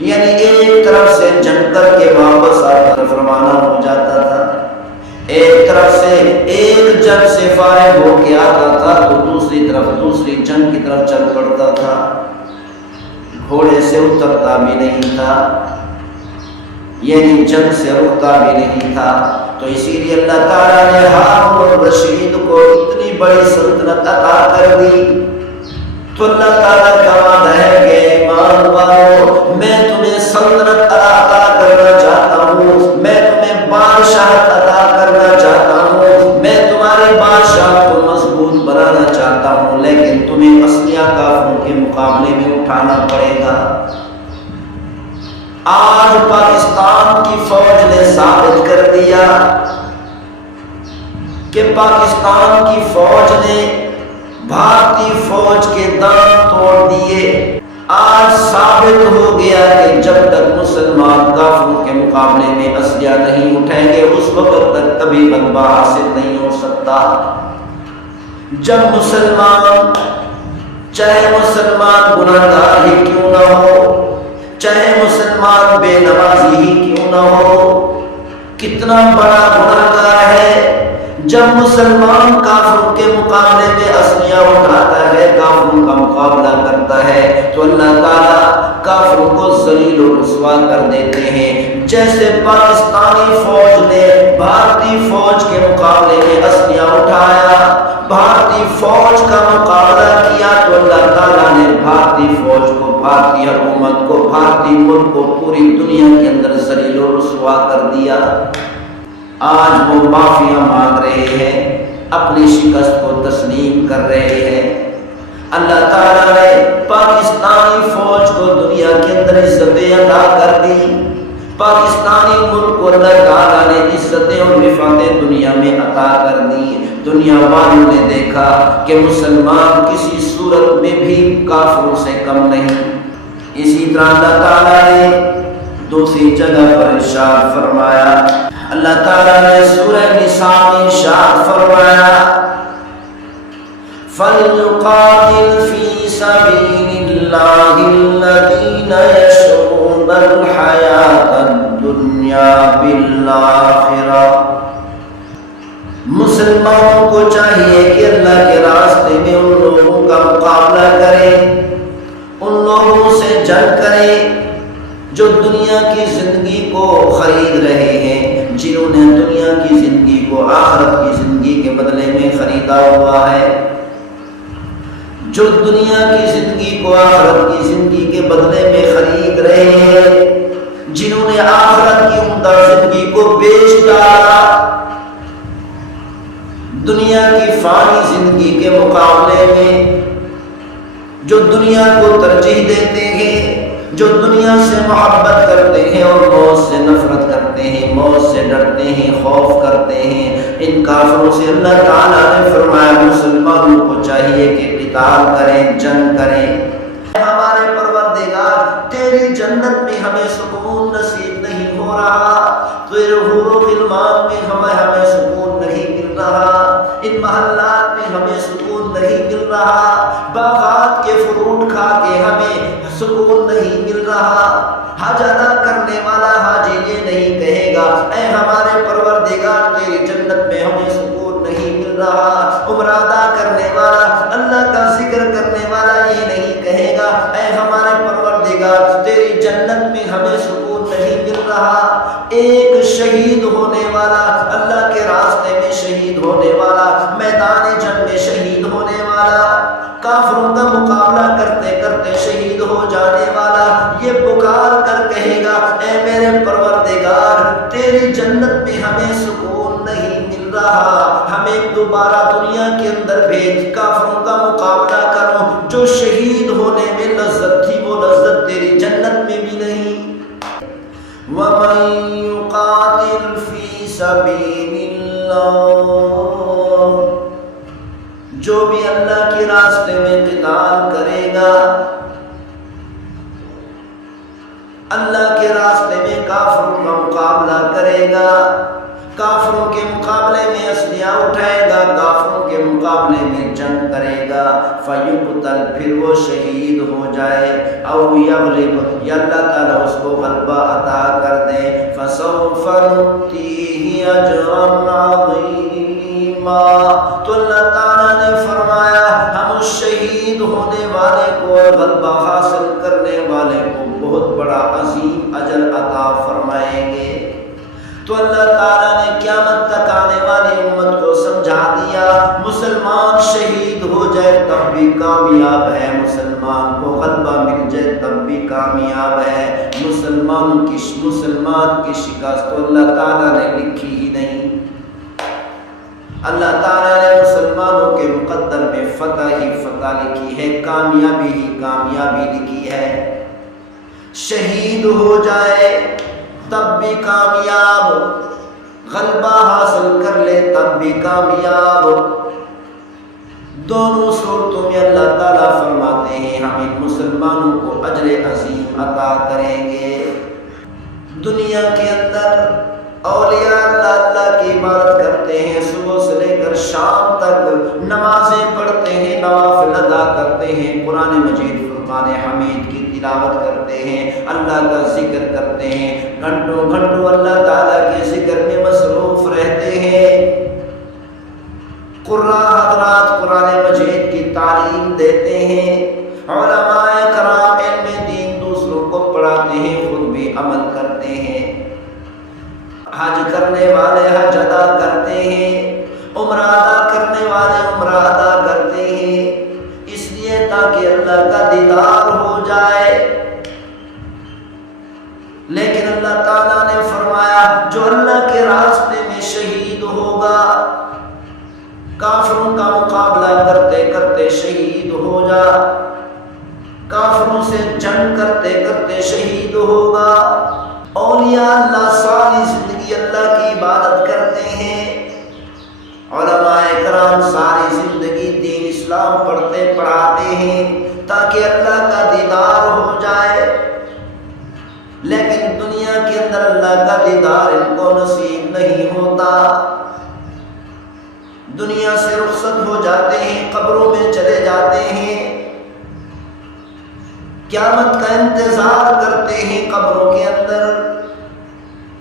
یعنی ایک طرف سے جنگ کر کے واپس آ کر روانہ ہو جاتا تھا، ایک طرف سے ایک جنگ سے فارغ ہو کے آتا تھا تو دوسری طرف دوسری جنگ کی طرف چل پڑتا تھا، گھوڑے سے اترتا بھی نہیں تھا، یعنی جنگ سے رکتا بھی نہیں تھا۔ تو اسی لیے اللہ تعالیٰ نے ہارون الرشید کو اتنی بڑی سلطنت عطا کر دی۔ تو اللہ تعالیٰ کا وعدہ ہے کہ ایمان والو، میں تمہیں سلطنت عطا کرنا چاہتا ہوں، میں تمہیں بادشاہت عطا کرنا چاہتا ہوں، میں تمہارے بادشاہ کو مضبوط بنانا چاہتا ہوں، لیکن تمہیں اسلحہ کافروں کے مقابلے میں اٹھانا پڑے گا۔ آج پاکستان کی فوج نے ثابت کر دیا کہ پاکستان کی فوج نے بھارتی فوج کے دانت توڑ دیے۔ آج ثابت ہو گیا کہ جب تک مسلمان کافروں کے مقابلے میں اسلحہ نہیں اٹھائیں گے اس وقت تک کبھی غلبہ حاصل نہیں ہو سکتا۔ جب مسلمان، چاہے مسلمان گناہگار ہی کیوں نہ ہو، چاہے مسلمان بے نمازی ہی کیوں نہ ہو، کتنا بڑا گناہگار ہے، جب مسلمان کافروں کے مقابلے میں اسلحہ اٹھاتا ہے، کافروں کا مقابلہ کرتا ہے، تو اللہ تعالیٰ کافروں کو ذلیل و رسوا کر دیتے ہیں۔ جیسے پاکستانی فوج نے بھارتی فوج کے مقابلے میں اسلحہ اٹھایا، بھارتی فوج کا مقابلہ کیا، تو اللہ تعالیٰ نے بھارتی فوج کو، بھارتی حکومت کو، بھارتی ملک کو پوری دنیا کے اندر ذلیل و رسوا کر دیا۔ آج وہ معافیاں مانگ رہے ہیں، اپنی شکست کو تسلیم کر رہے ہیں۔ اللہ تعالیٰ نے پاکستانی فوج کو دنیا کے اندر عزتیں عطا کر دی، پاکستانی ملک کو اللہ تعالیٰ نے عزتیں اور رفعتیں دنیا میں عطا کر دی۔ دنیا والوں نے دیکھا کہ مسلمان کسی صورت میں بھی کافروں سے کم نہیں۔ اسی طرح اللہ تعالیٰ نے دوسری جگہ پر ارشاد فرمایا، اللہ تعالیٰ نے سورہ نساء میں ارشاد فرمایا، فَلْيُقَاتِلْ فِي سَبِيلِ اللَّهِ الَّذِينَ يَشْرُونَ الْحَيَاةَ الدُّنْيَا بِالْآخِرَةِ۔ مسلمانوں کو چاہیے کہ اللہ کے راستے میں ان لوگوں کا مقابلہ کریں، ان لوگوں سے جنگ کریں جو دنیا کی زندگی کو خرید رہے ہیں، جنہوں نے دنیا کی زندگی کو آخرت کی زندگی کے بدلے میں خریدا ہوا ہے، جو دنیا کی زندگی کو آخرت کی زندگی کے بدلے میں خرید رہے ہیں، جنہوں نے آخرت کی عمدہ زندگی کو بیچ ڈالا، دنیا کی فانی زندگی کے مقابلے میں جو دنیا کو ترجیح دیتے ہیں، جو دنیا سے محبت کرتے ہیں اور موت سے نفرت کرتے ہیں، موت سے ڈرتے ہیں، خوف کرتے ہیں، ان کافروں سے اللہ تعالیٰ نے فرمایا مسلمانوں کو چاہیے کہ قتال کریں، جنگ کریں۔ ہمارے پروردگار تیری جنت میں ہمیں سکون نصیب نہیں ہو رہا، تیرے حور و غلمان میں ہمیں سکون نہیں مل رہا، ان محلات میں ہمیں سکون نہیں مل رہا، باغات کے فروٹ کھا کے ہمیں سکون نہیں مل رہا۔ حج ادا کرنے والا حاجی یہ نہیں کہے گا اے ہمارے پروردگار تیری جنت میں ہمیں سکون نہیں مل رہا، عمرہ ادا کرنے والا، اللہ کا ذکر کرنے والا یہ نہیں کہے گا اے ہمارے پروردگار تیری جنت میں ہمیں سکون نہیں مل رہا۔ ایک شہید ہونے والا، اللہ کے راستے میں شہید ہونے والا، میدان جنگ میں شہید ہونے والا، کافروں کا مقابلہ کرتے کرتے شہید ہو جانے والا، یہ پکار کر کہے گا اے میرے پروردگار تیری جنت میں ہمیں سکون نہیں مل رہا، ہمیں دوبارہ دنیا کے اندر بھیج، کافروں کا مقابلہ کرو، جو شہید ہونے میں لذت تھی وہ لذت تیری جنت میں بھی نہیں۔ وَمَن يُقَاتِلْ فِي سَبِيلِ اللَّهِ، جو بھی اللہ کے راستے میں قتال کرے گا، اللہ کے راستے میں کافروں کا مقابلہ کرے گا، کافروں کے مقابلے میں اسلحہ اٹھائے گا، کافروں کے مقابلے میں جنگ کرے گا، فَيُقْتَلْ، پھر وہ شہید ہو جائے، او یغلب، یا اللہ تعالیٰ اس کو غلبہ عطا کر دے، فَسَوْفَ نُؤْتِیہِ أَجْرًا عَظِیمًا، تو اللہ تعالیٰ نے فرمایا ہم اس شہید ہونے والے کو، غلبہ حاصل کرنے والے کو بہت بڑا عظیم اجر عطا فرمائیں گے۔ تو اللہ تعالیٰ نے قیامت تک آنے والی امت کو سمجھا دیا، مسلمان شہید ہو جائے تب بھی کامیاب ہے، مسلمان کو غلبہ مل جائے تب بھی کامیاب ہے، مسلمان کی شکست تو اللہ تعالیٰ نے لکھی ہی نہیں۔ اللہ تعالیٰ نے مسلمانوں کے مقدر میں فتح ہی فتح لکھی ہے، کامیابی ہی کامیابی لکھی ہے، شہید ہو جائے تب بھی کامیاب، غلبہ حاصل کر لے تب بھی کامیاب، دونوں صورتوں میں اللہ تعالیٰ فرماتے ہیں ہم ان مسلمانوں کو اجر عظیم عطا کریں گے۔ دنیا کے اندر اولیاء اللہ کی عبادت کرتے ہیں، صبح سے لے کر شام تک نمازیں پڑھتے ہیں، نوافل ادا کرتے ہیں، قرآن مجید فرقان حمید کی تلاوت کرتے ہیں، اللہ کا ذکر کرتے ہیں، گھنٹوں گھنٹوں اللہ تعالیٰ کے ذکر میں مصروف رہتے ہیں۔ قراء حضرات قرآن مجید کی تعلیم دیتے ہیں، علماء کرام علم دین دوسروں کو پڑھاتے ہیں، خود بھی عمل کرتے ہیں۔ حج کرنے والے حج ادا کرتے ہیں، عمرہ ادا کرنے والے عمرہ ادا کرتے ہیں، اس لیے تاکہ اللہ کا دیدار ہو جائے۔ لیکن اللہ تعالیٰ نے فرمایا جو اللہ کے راستے میں شہید ہوگا، کافروں کا مقابلہ کرتے کرتے شہید ہو جا، کافروں سے جنگ کرتے کرتے شہید ہوگا۔ اولیاء اللہ ساری زندگی اللہ کی عبادت کرتے ہیں، علماء کرام ساری زندگی دین اسلام پڑھتے پڑھاتے ہیں تاکہ اللہ کا دیدار ہو جائے، لیکن دنیا کے اندر اللہ کا دیدار ان کو نصیب نہیں ہوتا۔ دنیا سے رخصت ہو جاتے ہیں، قبروں میں چلے جاتے ہیں، قیامت کا انتظار کرتے ہیں قبروں کے اندر۔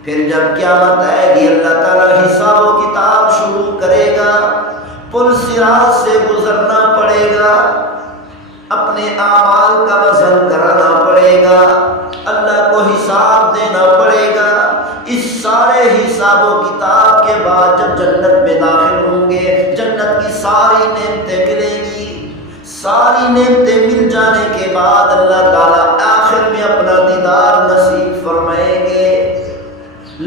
پھر جب قیامت آئے گی اللہ تعالیٰ حساب و کتاب شروع کرے گا، پل صراط سے گزرنا پڑے گا، اپنے اعمال کا وزن کرانا پڑے گا، اللہ کو حساب دینا پڑے گا۔ اس سارے حساب و کتاب کے بعد جب جنت میں داخل ہوں گے، جنت کی ساری نعمتیں ملیں گی، ساری نعمتیں مل جانے کے بعد اللہ تعالیٰ آخر میں اپنا دیدار نصیب فرمائیں گے۔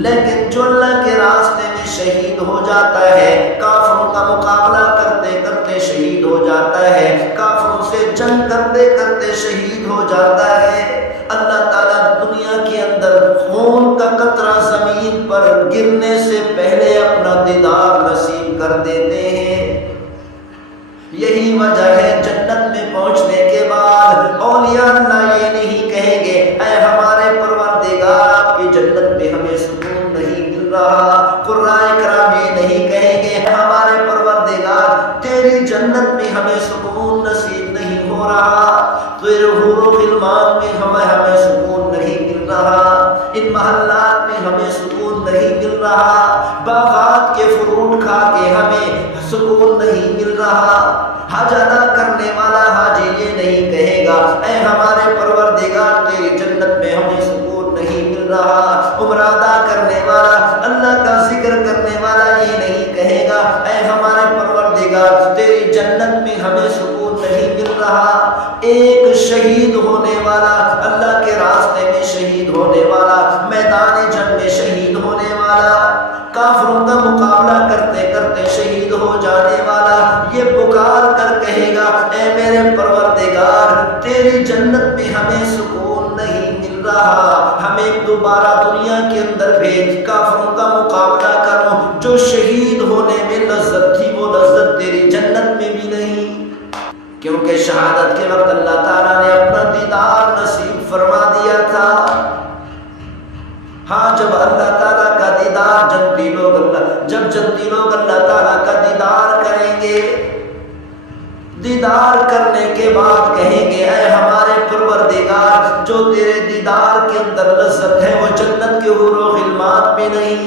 لیکن جو اللہ کے راستے میں شہید ہو جاتا ہے، کافروں کا مقابلہ کرتے کرتے شہید ہو جاتا ہے، کافروں سے جنگ کرتے کرتے شہید ہو جاتا ہے، اللہ تعالیٰ دنیا کے اندر خون کا قطرہ زمین پر گرنے سے پہلے اپنا دیدار نصیب کر دیتے ہیں۔ یہی وجہ ہے جنت میں پہنچنے کے بعد اولیاء اللہ یہ نہیں کہیں گے اے ہمارے پروردگار آپ کی جنت میں ہمیں سکون نہیں مل رہا، قرآن کرام یہ نہیں کہیں گے ہمارے پروردگار تیری جنت میں ہمیں سکون نصیب نہیں ہو رہا، تیرے حور و غلمان میں ہمیں سکون نہیں مل رہا، ان محلات میں ہمیں سکون نہیں مل رہا، باغات کے فروٹ کھا کے ہمیں سکون نہیں مل رہا۔ حج ادا کرنے والا حاجی یہ نہیں کہے گا اے ہمارے پروردگار تیری جنت میں ہمیں سکون نہیں مل رہا، عمرہ ادا کرنے والا اللہ کا ذکر کرنے والا یہ نہیں کہے گا اے ہمارے پروردگار تیری جنت میں ہمیں سکون نہیں مل رہا۔ ایک شہید ہونے والا، اللہ کے راستے میں شہید ہونے والا، میدان جنگ میں شہید ہونے والا، کافروں کا مقابلہ کرتے کرتے شہید ہو جانے والا یہ پکار کر کہے گا اے میرے پروردگار تیری جنت میں ہمیں سکون نہیں مل رہا، ہمیں دوبارہ دنیا کے اندر بھیج، کافروں کا مقابلہ کرو، جو شہید ہونے میں لذت تھی وہ لذت تیری جنت میں بھی نہیں، کیونکہ شہادت کے وقت اللہ تعالیٰ نے اپنا دیدار نصیب فرما دیا تھا۔ ہاں جب اللہ تعالیٰ کا دیدار جنتی لوگ اللہ تعالیٰ کا دیدار کریں گے، دیدار کرنے کے بعد کہیں گے اے ہمارے پروردگار جو تیرے دیدار کے اندر لذت ہے وہ جنت کے حور و غلمان میں نہیں،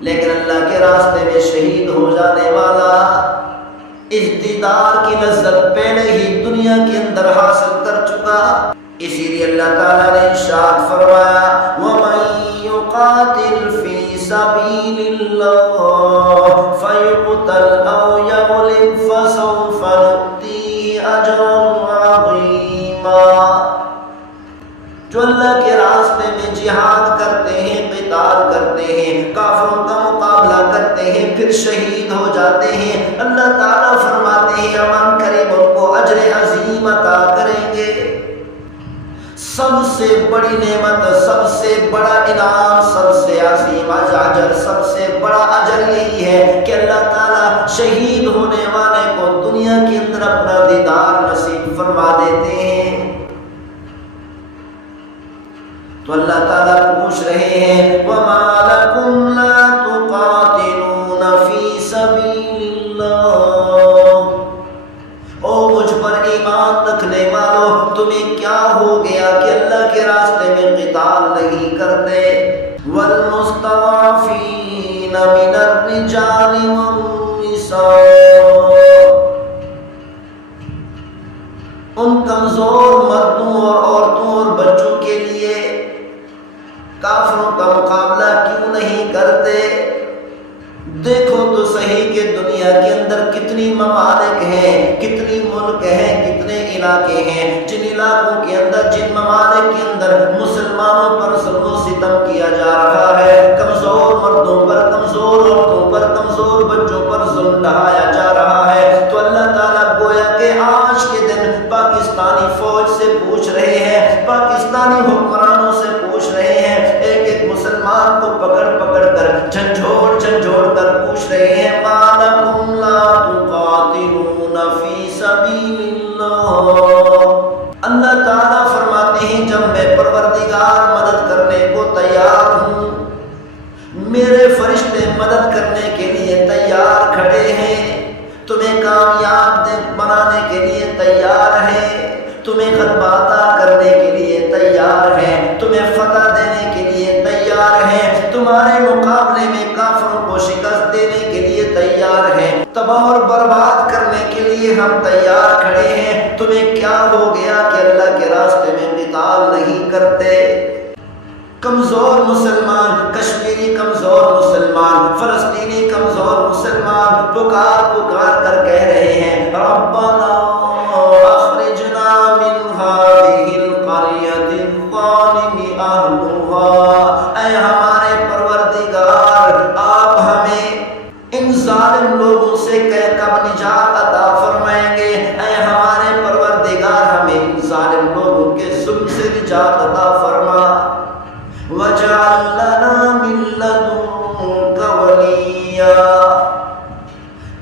لیکن اللہ کے راستے میں شہید ہو جانے والا اس دیدار کی لذت پہلے ہی دنیا کے اندر حاصل کر چکا۔ اسی لیے اللہ تعالیٰ نے ارشاد فرمایا وَمَن يُقَاتِلْ فِي سَبِيلِ اللَّهِ فَيُقْتَلْ أَوْ يَغْلِبْ فَسَوْفَ نُؤْتِيهِ أَجْرًا عَظِيمًا۔ جو اللہ کے راستے میں جہاد کرتے ہیں، قتال کرتے ہیں، کافروں کا مقابلہ کرتے ہیں، پھر شہید ہو جاتے ہیں، اللہ تعالیٰ فرماتے ہیں امن کریم ان کو اجر عظیم عطا کریں گے۔ سب سے بڑی نعمت، سب سے بڑا انعام، سب سے عظیم اجر، سب سے بڑا اجر یہی ہے کہ اللہ تعالیٰ شہید ہونے والے کو دنیا کے اندر اپنا دیدار نصیب فرما دیتے ہیں۔ تو اللہ تعالیٰ پوچھ رہے ہیں وَمَا لَكُمْ لَا تُقَاتِلُونَ فِي سَبِيلِ اللَّهِ، او مجھ پر ایمان رکھنے والو، تمہیں کیا ہو گیا کہ اللہ کے راستے میں قتال نہیں کرتے؟ وَالْمُسْتَضْعَفِينَ مِنَ الرِّجَالِ وَالنِّسَاءِ، ان کمزور مردوں اور عورتوں اور بچوں کے لیے کافروں کا مقابلہ کیوں نہیں کرتے؟ دیکھو تو صحیح کہ دنیا کے اندر کتنی ممالک ہیں، کتنی ملک ہیں، کتنے علاقے ہیں، جن علاقوں کے اندر، جن ممالک کے اندر مسلمانوں پر ظلم و ستم کیا جا رہا ہے، کمزور مردوں پر، کمزور عورتوں پر، کمزور بچوں پر ظلم ڈھایا جا رہا ہے۔ تو اللہ تعالیٰ گویا کہ آج کے دن پاکستانی فوج سے پوچھ رہے ہیں، پاکستانی حکمرانوں سے پوچھ رہے ہیں، ایک ایک مسلمان کو پکڑ پکڑ کر جھنجھوڑ جھنجھوڑ کر پوچھ رہے ہیں مَا لَكُمْ لَا تُقَاتِلُونَ فِي سَبِيلِ اللَّهِ۔ اللہ تعالیٰ فرماتے ہیں جب میں پروردگار مدد کرنے کو تیار ہوں، میرے فرشتے مدد کرنے کے لیے تیار کھڑے ہیں، تمہیں کامیاب بنانے کے لیے تیار ہیں، تمہیں غلبہ عطا کرنے کے لیے تیار ہیں، تمہیں فتح دینے کے لیے تیار ہیں، تمہارے مقابلے میں کافروں کو شکست دینے کے لیے تیار ہیں، تباہ اور برباد کرنے کے لیے ہم تیار کھڑے ہیں، تمہیں کیا ہو گیا کہ اللہ کے راستے میں قتال نہیں کرتے؟ کمزور مسلمان، کشمیری کمزور مسلمان، فلسطینی کمزور مسلمان پکار پکار کر کہہ رہے ہیں ربنا اخرجنا من هذه القرية الظالم اهلها، اے ہمارے پروردگار آپ ہمیں ان ظالم لوگوں سے کب نجات عطا فرمائیں گے؟ اے ہمارے پروردگار ہمیں ان ظالم لوگوں کے ظلم سے نجات عطا فرما، وَاجْعَلْ لَنَا مِن لَّدُنكَ وَلِيًّا،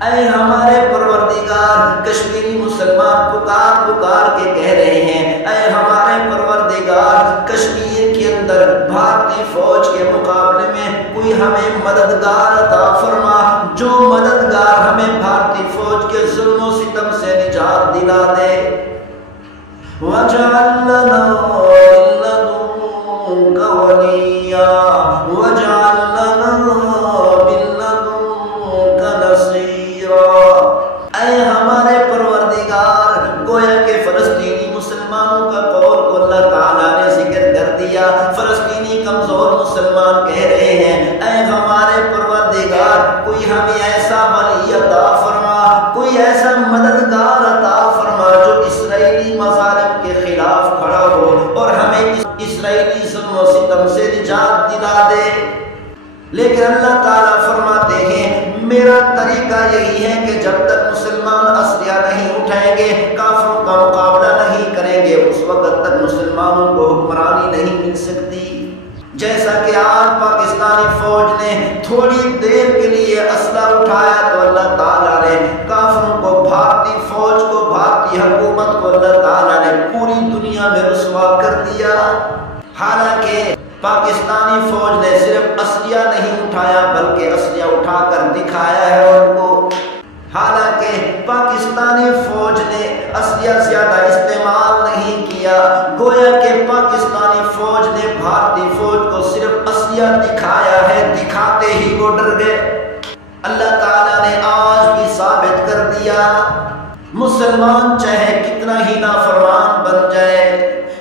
اے ہمارے پروردگار کشمیری مسلمان پکار پکار کے کہہ رہے ہیں اے ہمارے پروردگار کشمیر کے اندر بھارتی فوج کے مقابلے میں کوئی ہمیں مددگار عطا فرما، جو مددگار ہمیں بھارتی فوج کے ظلم و ستم سے نجات دلا دے۔ وَاجْعَلْ لَنَا مِن لَّدُنكَ وَلِيًّا وَاجْعَلْ لَنَا مِن لَّدُنكَ نَصِيرًا، اے ہمارے پروردگار گویا کہ فلسطینی مسلمانوں کا قول کو اللہ تعالیٰ نے ذکر کر دیا، فلسطینی کمزور مسلمان کہہ رہے ہیں اے ہمارے پروردگار کوئی ہمیں ایسا ولی عطا فرما، کوئی ایسا مددگار عطا فرما جو اسرائیلی مظالم کے خلاف کھڑا ہو اور ہمیں اسرائیلی ظلم و ستم سے نجات دلا دے۔ لیکن اللہ تعالیٰ فرماتے ہیں میرا طریقہ یہی ہے کہ جب تک مسلمان اسلحہ نہیں اٹھائیں گے، کافروں کا مقابلہ نہیں کریں گے، اس وقت تک مسلمانوں کو حکمرانی نہیں مل سکتی۔ جیسا کہ آج پاکستانی فوج نے تھوڑی دیر کے لیے اسلحہ اٹھایا تو اللہ تعالیٰ نے کافروں کو، بھارتی فوج کو، بھارتی حکومت کو اللہ تعالیٰ نے پوری دنیا میں رسوا کر دیا۔ حالانکہ پاکستانی فوج نے صرف اسلحہ نہیں اٹھایا بلکہ اسلحہ اٹھا کر دکھایا ہے ان کو۔ حالانکہ پاکستانی فوج نے اسلحہ زیادہ استعمال نہیں کیا، گویا کہ پاکستانی فوج نے بھارتی فوج کو صرف اسلحہ دکھایا ہے، دکھاتے ہی وہ ڈر گئے۔ اللہ تعالیٰ نے آج بھی ثابت کر دیا مسلمان چاہے کتنا ہی نافرمان بن جائے،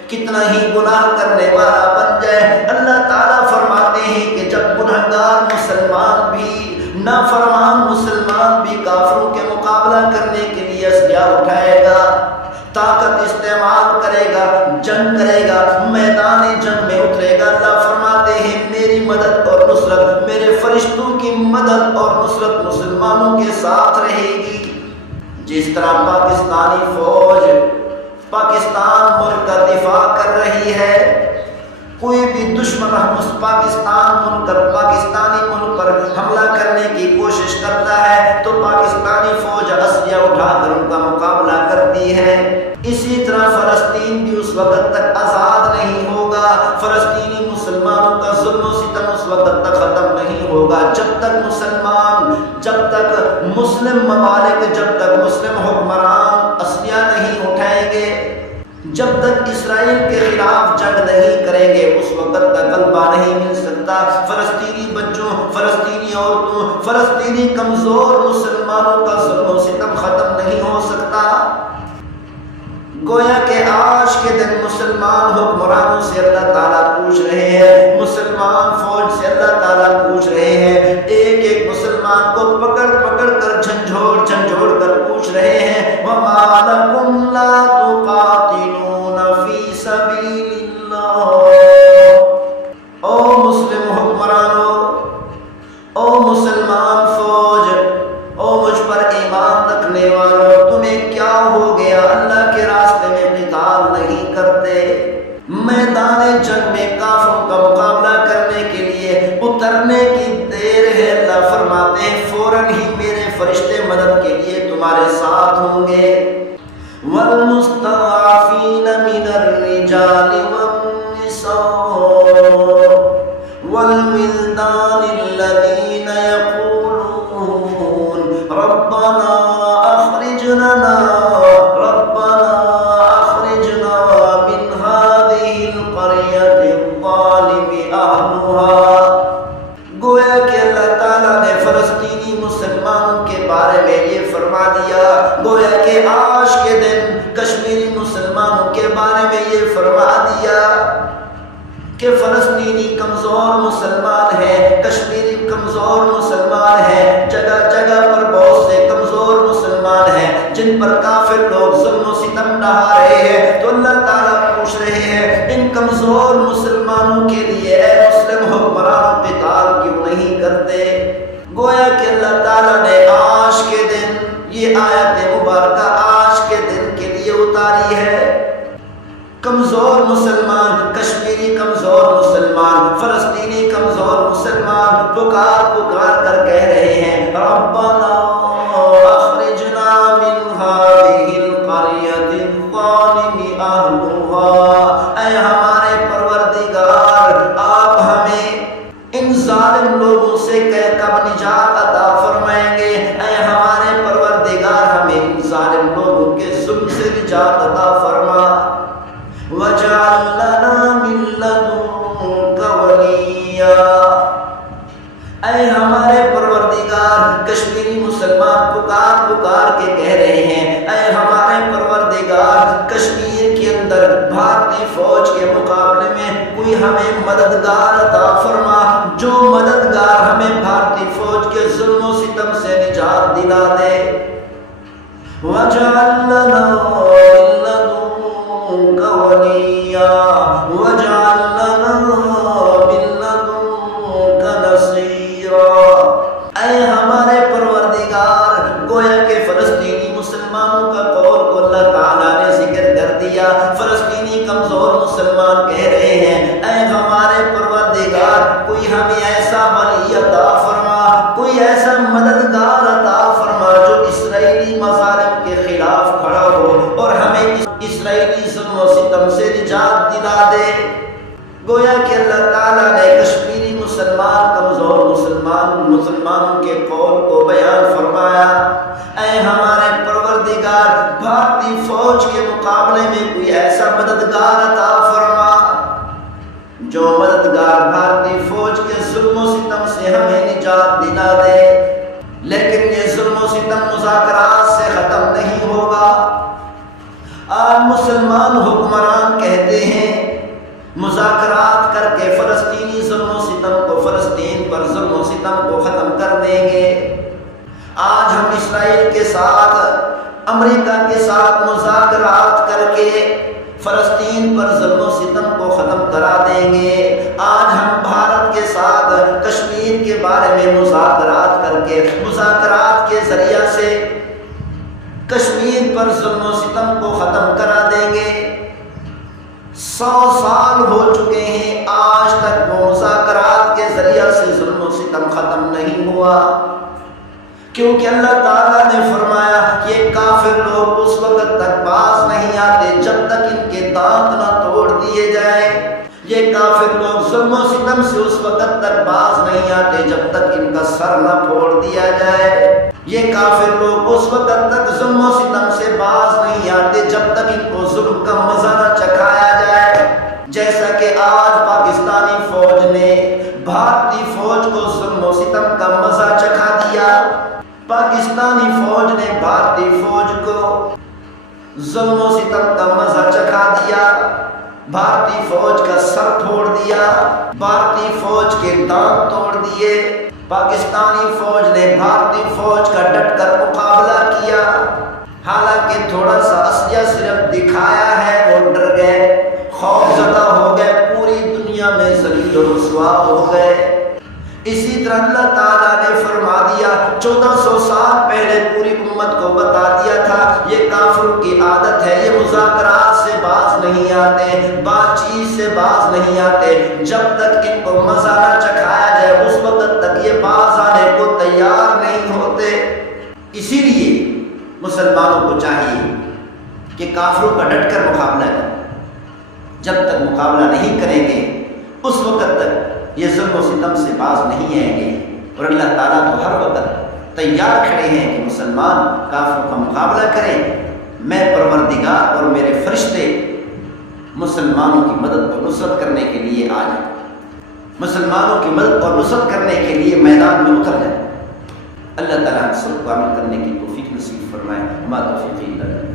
کتنا ہی گناہ کرنے والا بن جائے، اللہ تعالیٰ فرماتے ہیں کہ جب گنہگار مسلمان بھی، نافرمان مسلمان بھی کافروں کے مقابلہ کرنے کے لیے اسلحہ اٹھائے گا، طاقت استعمال کرے گا، جنگ کرے گا، میدان جنگ میں اترے گا، اللہ فرماتے ہیں میری مدد اور نصرت، میرے فرشتوں کی مدد اور نصرت مسلمانوں کے ساتھ رہے گی۔ جس طرح پاکستانی فوج پاکستان ملک کا دفاع کر رہی ہے، کوئی بھی دشمن پاکستانی ملک پر حملہ کرنے کی کوشش کرتا ہے تو پاکستان مسلم ممالک جب تک مسلم حکمران اسلحہ نہیں اٹھائیں گے، جب تک اسرائیل کے خلاف جنگ نہیں کریں گے، اس وقت تک غلبہ نہیں مل سکتا۔ فلسطینی بچوں، فلسطینی عورتوں، فلسطینی کمزور مسلمانوں کا ظلم و ستم ختم نہیں ہو سکتا۔ گویا کہ آج کے دن مسلمان حکمرانوں سے اللہ تعالیٰ پوچھ رہے ہیں، مسلمان فوج سے اللہ تعالیٰ پوچھ رہے ہیں، ایک ایک مسلمان کو پکڑ پکڑ کر جھنجھوڑ جھنجھوڑ کر پوچھ رہے ہیں، وَمَا لَكُمْ لَا تُقَاتِلُونَ فِي سَبِيلِ اللَّهِ۔ او مسلم حکمرانوں، او مسلمان فوج، او مجھ پر ایمان رکھنے والوں، تمہیں کیا ہو گیا؟ اللہ کے راستے میں قتال نہیں کرتے؟ میدان جنگ میں کافروں کا مقابلہ کرنے کے لیے اترنے کی دیر ہے، اللہ فرماتے ہیں فوراً ہی میرے فرشتے مدد کے لیے تمہارے ساتھ ہوں گے۔ وَالْمُسْتَضْعَفِينَ مِنَ الرِّجَالِ وَالنِّسَاءِ وَالْوِلْدَانِ الَّذِينَ يَقُولُونَ رَبَّنَا أَخْرِجْنَا مِنْ هَذِهِ الْقَرْيَةِ الظَّالِمِ أَهْلُهَا۔ گویا کہ اللہ تعالیٰ نے فلسطینی مسلمانوں کے بارے میں یہ فرما دیا، گویا کہ آج کے دن کشمیری مسلمانوں کے بارے میں یہ فرما دیا کہ فلسطینی کمزور مسلمان ہیں، کشمیری کمزور مسلمان ہیں، جگہ جگہ پر بہت سے کمزور مسلمان ہیں جن پر کافر لوگ ظلم و ستم ڈھا رہے ہیں۔ تو اللہ تعالیٰ پوچھ رہے ہیں ان کمزور مسلمانوں کے لیے اے مسلم حکمران قتال کیوں نہیں کرتے؟ گویا کہ اللہ تعالیٰ نے آج کے دن یہ آیت مبارکہ آج کے دن کے لیے اتاری ہے۔ کمزور مسلمان، کشمیری کمزور مسلمان، فلسطینی کمزور مسلمان پکار پکار کر کہہ رہے ہیں ربنا اخرجنا من هذه القرية الظالم أهلها۔ اے ہمارے پروردگار آپ ہمیں ان ظالم لوگوں سے کب نجات عطا فرمائیں گے؟ اے ہمارے پروردگار ہمیں ان ظالم لوگوں کے ظلم سے نجات عطا فرما۔ وَاجْعَل لَّنَا مِن لَّدُنكَ وَلِيًّا۔ اے ہمارے پروردگار، کشمیری مسلمان پکار پکار کے کہہ رہے ہیں اے ہمارے پروردگار، کشمیر کے اندر بھارتی فوج کے مقابلے میں کوئی ہمیں مددگار عطا فرما، جو مددگار ہمیں بھارتی فوج کے ظلم و ستم سے نجات دلا دے۔ وَاجْعَل لَّنَا مِن لَّدُنكَ وَلِيًّا وَاجْعَل لَّنَا مِن لَّدُنكَ نَصِيرًا۔ اے ہمارے پروردگار، گویا کہ فلسطینی مسلمانوں کا قول کو اللہ تعالیٰ نے ذکر کر دیا۔ فلسطینی کمزور مسلمان کہہ رہے ہیں اے ہمارے پروردگار، کوئی ہمیں ایسا ولی عطا فرما، کوئی ایسا مددگار عطا فرما جو اسرائیلی مظالم کے خلاف کھڑا ہو اور ہمیں اسرائیلی ظلم و ستم سے نجات دلا دے۔ گویا کہ اللہ تعالیٰ نے کشمیری مسلمان کمزور مسلمانوں کے قول کو بیان فرمایا۔ اے ہمارے پروردگار، بھارتی فوج کے مقابلے میں کوئی ایسا مددگار عطا فرما جو مددگار بھارتی فوج کے ظلم و ستم سے ہمیں نجات دلا دے۔ لیکن یہ ظلم و ستم مذاکرات سے ختم نہیں ہوگا۔ آج مسلمان حکمران کہتے ہیں مذاکرات کر کے فلسطینی ظلم و ستم کو، فلسطین پر ظلم و ستم کو ختم کر دیں گے۔ آج ہم اسرائیل کے ساتھ، امریکہ کے ساتھ مذاکرات کر کے فلسطین پر ظلم و ستم کو ختم کرا دیں گے۔ آج ہم بھارت کے ساتھ کشمیر کے بارے میں مذاکرات کر کے، مذاکرات کے ذریعہ سے کشمیر پر ظلم و ستم کو ختم کرا دیں گے۔ 100 سال ہو چکے ہیں، آج تک وہ مذاکرات کے ذریعہ سے ظلم و ستم ختم نہیں ہوا، کیونکہ اللہ تعالیٰ نے فرمایا یہ کافر لوگ اس وقت تک باز نہیں آتے جب تک ان کے دانت نہ توڑ دیے جائیں۔ یہ کافر لوگ ظلم و ستم سے اس وقت تک باز نہیں آتے جب تک ان کا سر نہ پھوڑ دیا جائے۔ یہ کافر لوگ اس وقت تک ظلم و ستم سے باز نہیں آتے جب تک ان کو ظلم کا مزہ نہ چکھایا جائے. جیسا کہ آج پاکستانی فوج نے بھارتی فوج کو ظلم و ستم کا مزہ چکھا دیا. پاکستانی فوج نے بھارتی فوج کو ظلم و ستم کا مزہ چکھا دیا. بھارتی فوج کا سر پھوڑ دیا، بھارتی فوج کے دانت توڑ دیے. پاکستانی فوج نے بھارتی فوج کا ڈٹ کر مقابلہ کیا، حالانکہ تھوڑا سا اسلحہ صرف دکھایا ہے، وہ ڈر گئے، خوف زدہ ہو گئے، پوری دنیا میں ذلیل و رسوا ہو گئے. اسی طرح اللہ تعالیٰ نے فرما دیا 1400 سال پہلے پوری امت کو بتا دیا تھا یہ کافروں کی عادت ہے، یہ مذاکرات سے باز نہیں آتے، بات چیت سے باز نہیں آتے. جب تک ان کو مزہ نہ چکھایا جائے اس وقت تک یہ باز آنے کو تیار نہیں ہوتے. اسی لیے مسلمانوں کو چاہیے کہ کافروں کا ڈٹ کر مقابلہ کریں. جب تک مقابلہ نہیں کریں گے اس وقت تک یہ ظلم و ستم سے باز نہیں آئیں گے. اور اللہ تعالیٰ تو ہر وقت تیار کھڑے ہیں کہ مسلمان کافروں کا مقابلہ کریں. میں پروردگار اور میرے فرشتے مسلمانوں کی مدد اور نصرت کرنے کے لیے آ جائیں، مسلمانوں کی مدد اور نصرت کرنے کے لیے میدان میں اتر جائیں. اللہ تعالیٰ ہم سب کو عمل کرنے کی توفیق نصیب فرمائے. ما توفیقی الا باللہ.